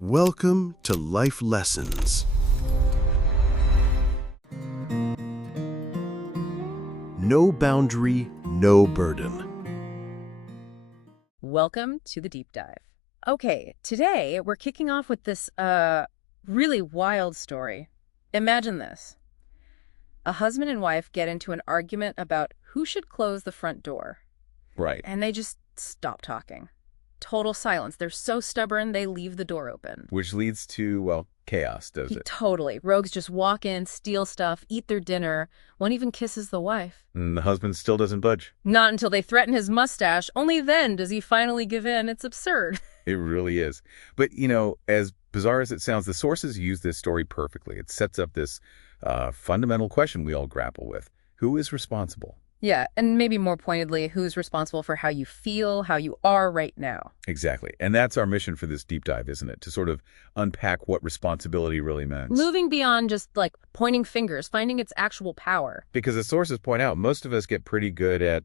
Welcome to Life Lessons. No boundary, no burden. Welcome to the deep dive. Okay, today we're kicking off with this really wild story. Imagine this. A husband and wife get into an argument about who should close the front door, Right. and they just stop talking. Total silence. They're so stubborn, they leave the door open. Which leads to, well, chaos, does it? Totally. Rogues just walk in, steal stuff, eat their dinner. One even kisses the wife. And the husband still doesn't budge. Not until they threaten his mustache. Only then does he finally give in. It's absurd. It really is. But, as bizarre as it sounds, the sources use this story perfectly. It sets up this fundamental question we all grapple with. Who is responsible? Yeah, and maybe more pointedly, who's responsible for how you feel, how you are right now? Exactly. And that's our mission for this deep dive, isn't it? To sort of unpack what responsibility really means. Moving beyond just, pointing fingers, finding its actual power. Because as sources point out, most of us get pretty good at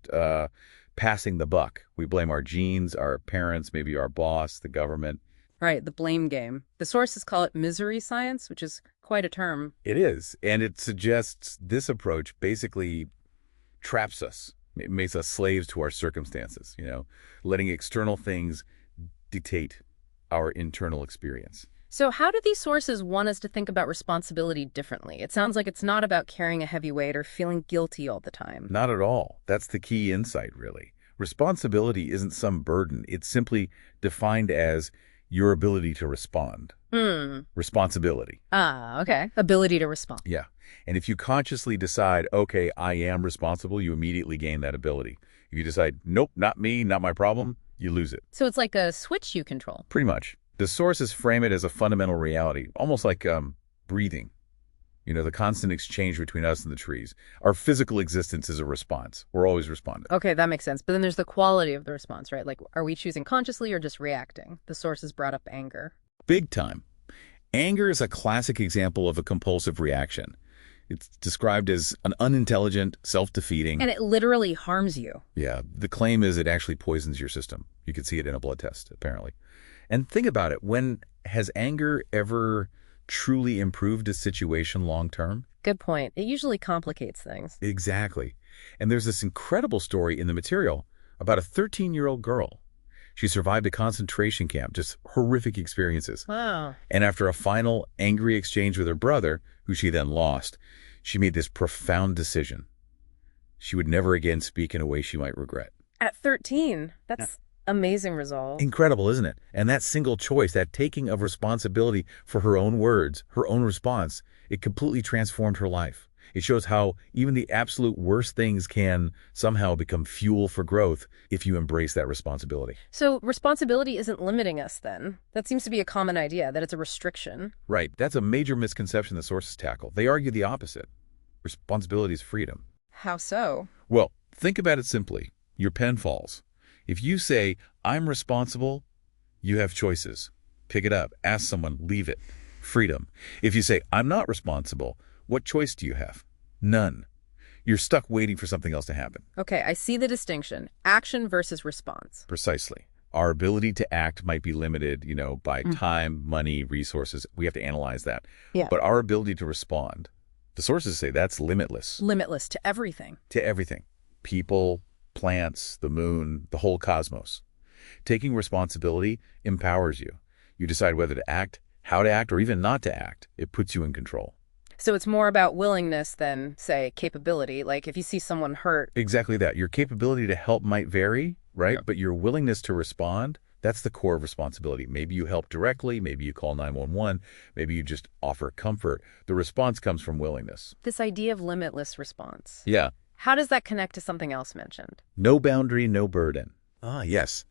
passing the buck. We blame our genes, our parents, maybe our boss, the government. Right, the blame game. The sources call it misery science, which is quite a term. It is. And it suggests this approach basically traps us. It makes us slaves to our circumstances, letting external things dictate our internal experience. So how do these sources want us to think about responsibility differently? It sounds like it's not about carrying a heavy weight or feeling guilty all the time. Not at all. That's the key insight, really. Responsibility isn't some burden. It's simply defined as your ability to respond. Responsibility. Ah, okay. Ability to respond. Yeah. And if you consciously decide, okay, I am responsible, you immediately gain that ability. If you decide, nope, not me, not my problem, you lose it. So it's like a switch you control. Pretty much. The sources frame it as a fundamental reality, almost like breathing. The constant exchange between us and the trees. Our physical existence is a response. We're always responding. Okay, that makes sense. But then there's the quality of the response, right? Like, are we choosing consciously or just reacting? The sources brought up anger. Big time. Anger is a classic example of a compulsive reaction. It's described as an unintelligent, self-defeating. And it literally harms you. Yeah, the claim is it actually poisons your system. You can see it in a blood test, apparently. And think about it. When has anger ever truly improved a situation long-term? Good point. It usually complicates things. Exactly. And there's this incredible story in the material about a 13-year-old girl. She survived a concentration camp, just horrific experiences. Wow. And after a final angry exchange with her brother, who she then lost, she made this profound decision. She would never again speak in a way she might regret. At 13, that's amazing resolve. Incredible, isn't it? And that single choice, that taking of responsibility for her own words, her own response, it completely transformed her life. It shows how even the absolute worst things can somehow become fuel for growth if you embrace that responsibility. So responsibility isn't limiting us then. That seems to be a common idea, that it's a restriction. Right. That's a major misconception the sources tackle. They argue the opposite. Responsibility is freedom. How so? Well, think about it simply. Your pen falls. If you say, I'm responsible, you have choices. Pick it up. Ask someone. Leave it. Freedom. If you say, I'm not responsible, what choice do you have? None. You're stuck waiting for something else to happen. Okay, I see the distinction. Action versus response. Precisely. Our ability to act might be limited, by time, money, resources. We have to analyze that. Yeah. But our ability to respond, the sources say that's limitless. Limitless to everything. To everything. People, plants, the moon, the whole cosmos. Taking responsibility empowers you. You decide whether to act, how to act, or even not to act. It puts you in control. So it's more about willingness than, say, capability. Like if you see someone hurt. Exactly that. Your capability to help might vary, right? Yeah. But your willingness to respond, that's the core of responsibility. Maybe you help directly, maybe you call 911, maybe you just offer comfort. The response comes from willingness. This idea of limitless response. Yeah. How does that connect to something else mentioned? No boundary, no burden. Ah, yes.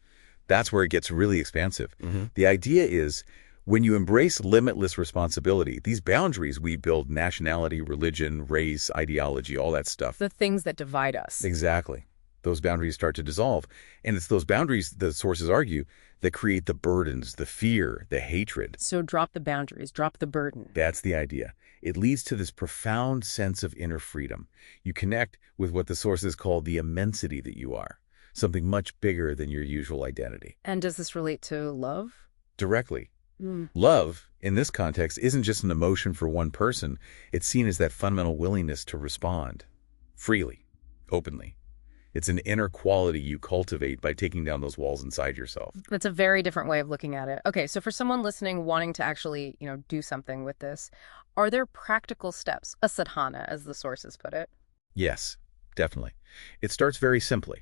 That's where it gets really expansive. The idea is when you embrace limitless responsibility, these boundaries we build, nationality, religion, race, ideology, all that stuff. The things that divide us. Exactly. Those boundaries start to dissolve. And it's those boundaries, the sources argue, that create the burdens, the fear, the hatred. So drop the boundaries, drop the burden. That's the idea. It leads to this profound sense of inner freedom. You connect with what the sources call the immensity that you are, something much bigger than your usual identity. And does this relate to love? Directly. Love, in this context, isn't just an emotion for one person. It's seen as that fundamental willingness to respond freely, openly. It's an inner quality you cultivate by taking down those walls inside yourself. That's a very different way of looking at it. Okay, so for someone listening wanting to actually, do something with this, are there practical steps, a sadhana, as the sources put it? Yes, definitely. It starts very simply.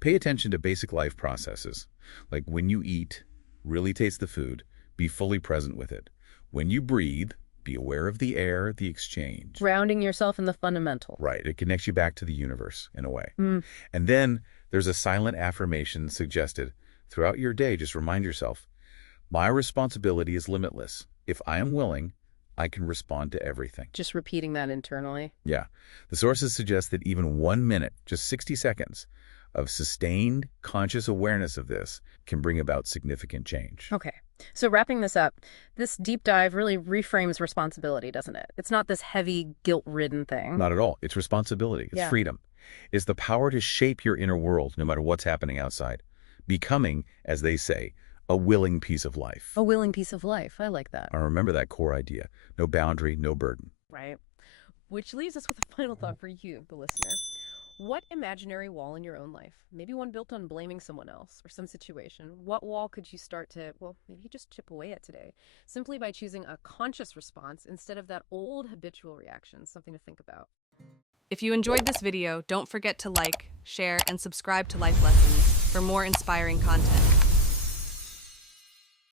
Pay attention to basic life processes, like when you eat, really taste the food, be fully present with it. When you breathe, be aware of the air, the exchange. Grounding yourself in the fundamental. Right. It connects you back to the universe in a way. Mm. And then there's a silent affirmation suggested. Throughout your day, just remind yourself, my responsibility is limitless. If I am willing, I can respond to everything. Just repeating that internally. Yeah. The sources suggest that even 1 minute, just 60 seconds, of sustained conscious awareness of this can bring about significant change. Okay. So wrapping this up, this deep dive really reframes responsibility, doesn't it? It's not this heavy, guilt-ridden thing. Not at all. It's responsibility. It's freedom. It's the power to shape your inner world no matter what's happening outside. Becoming, as they say, a willing piece of life. A willing piece of life. I like that. I remember that core idea. No boundary, no burden. Right. Which leaves us with a final thought for you, the listener. What imaginary wall in your own life, maybe one built on blaming someone else or some situation, what wall could you start to, maybe just chip away at today, simply by choosing a conscious response instead of that old habitual reaction? Something to think about. If you enjoyed this video, don't forget to like, share, and subscribe to Life Lessons for more inspiring content.